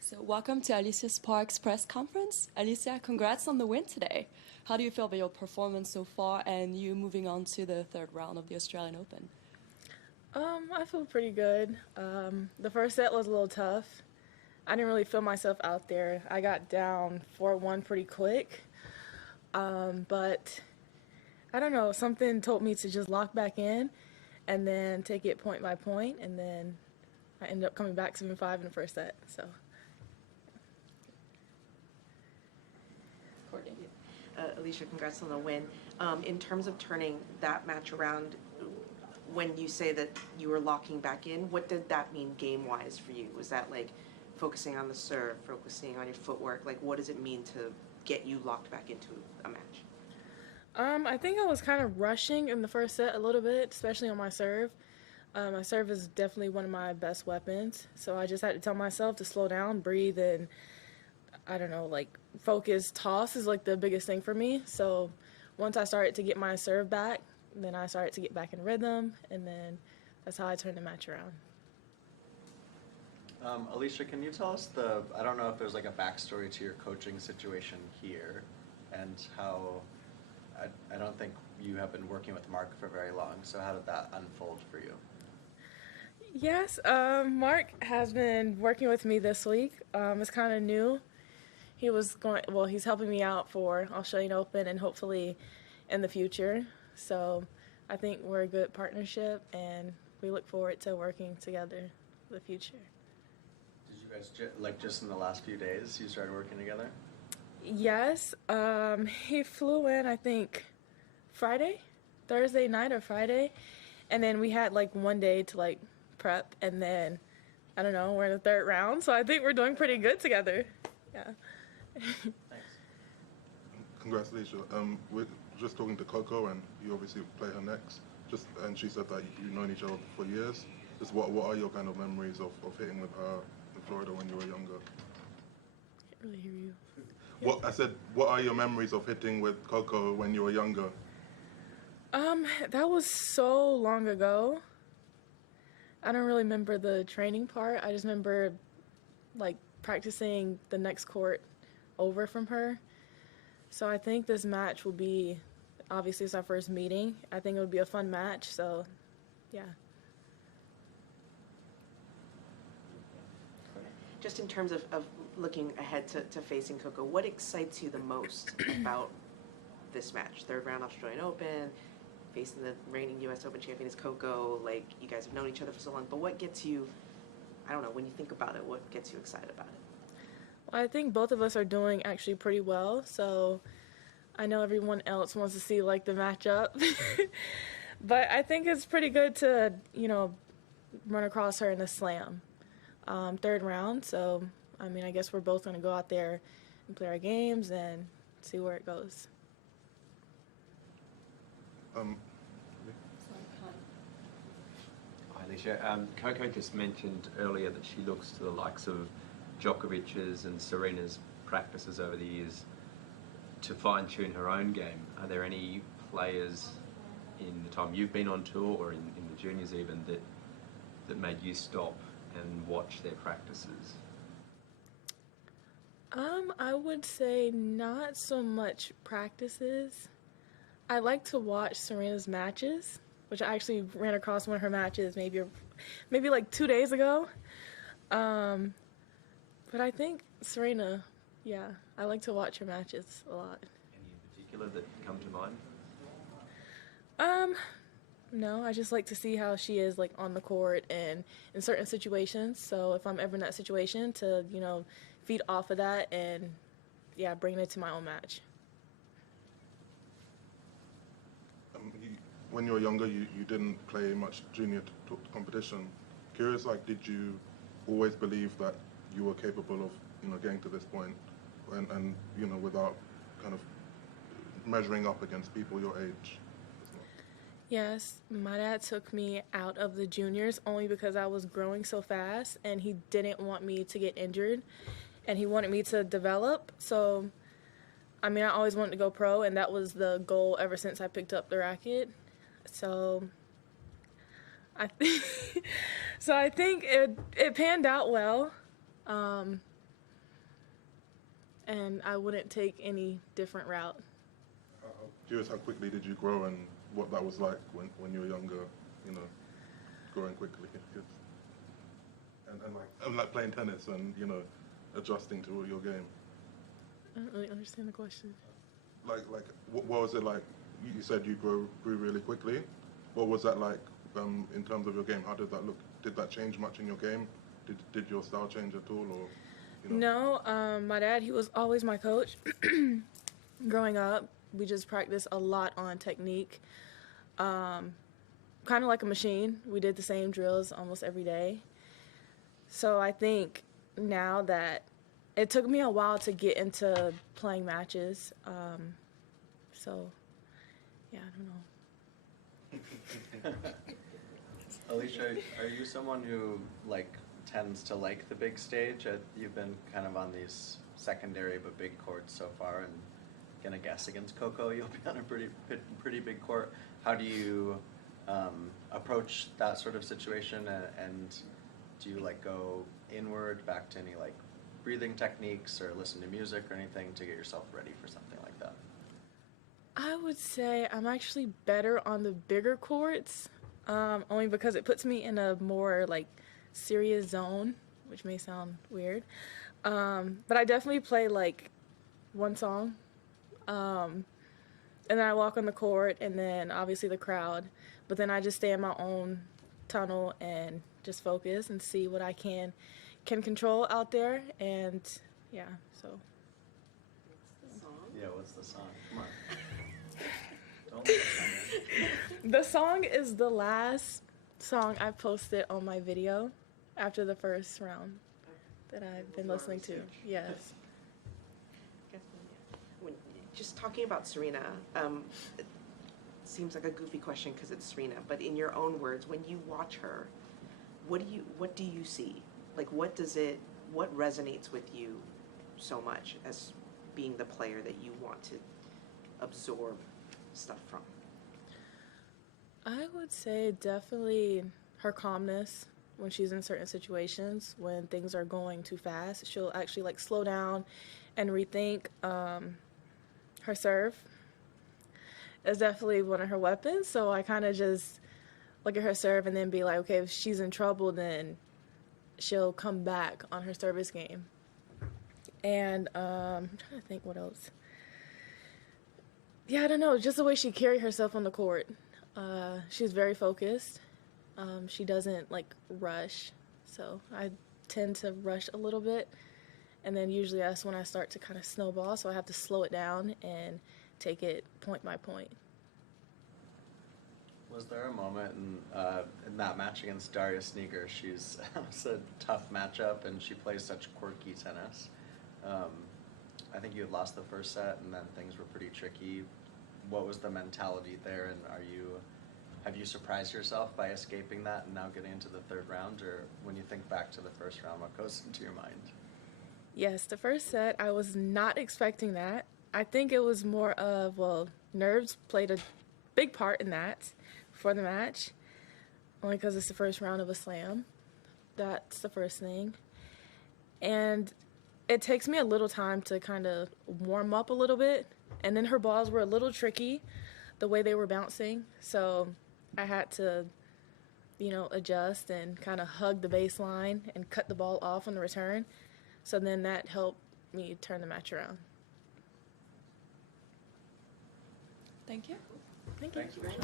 So, welcome to Alicia Sparks' press conference. Alicia, congrats on the win today. How do you feel about your performance so far and you moving on to the third round of the Australian Open? I feel pretty good. The first set was a little tough. I didn't really feel myself out there. I got down 4-1 pretty quick. But I don't know, something told me to just lock back in and then take it point by point, and then I ended up coming back 7-5 in the first set. So. Courtney. Alicia, congrats on the win. In terms of turning that match around, when you say that you were locking back in, what did that mean game-wise for you? Was that like focusing on the serve, focusing on your footwork? Like, what does it mean to get you locked back into a match? I think I was kind of rushing in the first set a little bit, especially on my serve. My serve is definitely one of my best weapons, so I just had to tell myself to slow down, breathe, and I don't know, like focus. Toss is like the biggest thing for me. So once I started to get my serve back, then I started to get back in rhythm, and then that's how I turned the match around. Alicia, can you tell us I don't know if there's like a backstory to your coaching situation here and how, I don't think you have been working with Mark for very long, so how did that unfold for you? Yes, Mark has been working with me this week. It's kind of new. He's helping me out for Australian Open and hopefully in the future. So I think we're a good partnership, and we look forward to working together in the future. Did you guys, just in the last few days, you started working together? Yes, he flew in, I think, Thursday night or Friday, and then we had like one day to like prep, and then, I don't know, we're in the third round, so I think we're doing pretty good together. Yeah. Thanks. Congrats, Alicia. We're just talking to Coco, and you obviously play her next. And she said that you've known each other for years. Just what are your kind of memories of hitting with her in Florida when you were younger? Can't really hear you. What are your memories of hitting with Coco when you were younger? That was so long ago. I don't really remember the training part. I just remember like practicing the next court over from her. So I think this match will be, obviously it's our first meeting. I think it would be a fun match, so yeah. Just in terms of looking ahead to facing Coco, what excites you the most about this match? Third round Australian Open, facing the reigning U.S. Open champion is Coco. Like, you guys have known each other for so long, but what gets you, I don't know, when you think about it, what gets you excited about it? Well, I think both of us are doing actually pretty well, so I know everyone else wants to see like the matchup. But I think it's pretty good to, run across her in a slam. Third round, so I mean, I guess we're both going to go out there and play our games and see where it goes. Hi, Alicia. Coco just mentioned earlier that she looks to the likes of Djokovic's and Serena's practices over the years to fine-tune her own game. Are there any players in the time you've been on tour or in the juniors even that made you stop and watch their practices? I would say not so much practices. I like to watch Serena's matches, which I actually ran across one of her matches maybe like 2 days ago. But I think Serena, yeah, I like to watch her matches a lot. Any in particular that come to mind? No, I just like to see how she is like on the court and in certain situations. So if I'm ever in that situation, to feed off of that and bring it to my own match. When you were younger, you didn't play much junior competition. Curious, did you always believe that you were capable of getting to this point, and without kind of measuring up against people your age? Yes, my dad took me out of the juniors only because I was growing so fast, and he didn't want me to get injured, and he wanted me to develop. So, I mean, I always wanted to go pro, and that was the goal ever since I picked up the racket. So, I think it panned out well. and I wouldn't take any different route. Curious, how quickly did you grow and what that was like when you were younger, you know, growing quickly? And like playing tennis and, you know, adjusting to your game. I don't really understand the question. Like what was it like? You said you grew really quickly. What was that like in terms of your game? How did that look? Did that change much in your game? Did your style change at all, or you know? No, my dad, he was always my coach. Growing up, we just practiced a lot on technique. Kind of like a machine. We did the same drills almost every day. So I think now that it took me a while to get into playing matches. So, yeah, I don't know. Alicia, are you someone who like tends to like the big stage? You've been kind of on these secondary but big courts so far, and gonna guess against Coco, you'll be on a pretty big court. How do you approach that sort of situation, and do you like go inward back to any like breathing techniques or listen to music or anything to get yourself ready for something like that? I would say I'm actually better on the bigger courts, only because it puts me in a more like serious zone, which may sound weird. But I definitely play like one song, and then I walk on the court, and then obviously the crowd. But then I just stay in my own tunnel and just focus and see what I can control out there, and yeah, so. Yeah, what's the song? Come on. Don't let us hang The song is the last song I posted on my video after the first round that I've been listening to. Yes. Just talking about Serena, it seems like a goofy question because it's Serena, but in your own words, when you watch her, what do you see? Like, what resonates with you so much as being the player that you want to absorb stuff from? I would say definitely her calmness when she's in certain situations. When things are going too fast, she'll actually like slow down and rethink. Her serve is definitely one of her weapons, so I kind of just look at her serve and then be like, okay, if she's in trouble, then she'll come back on her service game. And I'm trying to think what else. Yeah, I don't know, just the way she carried herself on the court. She's very focused. She doesn't like rush, so I tend to rush a little bit, and then usually that's when I start to kind of snowball, so I have to slow it down and take it point by point. Was there a moment in that match against Daria Sneaker? It's a tough matchup, and she plays such quirky tennis. I think you had lost the first set, and then things were pretty tricky. What was the mentality there, and have you surprised yourself by escaping that and now getting into the third round, or when you think back to the first round, what goes into your mind? Yes, the first set, I was not expecting that. I think it was more of, nerves played a big part in that for the match, only because it's the first round of a slam. That's the first thing. And it takes me a little time to kind of warm up a little bit, and then her balls were a little tricky, the way they were bouncing, so I had to, adjust and kind of hug the baseline and cut the ball off on the return. So then that helped me turn the match around. Thank you. Thank you. Thanks, Alicia.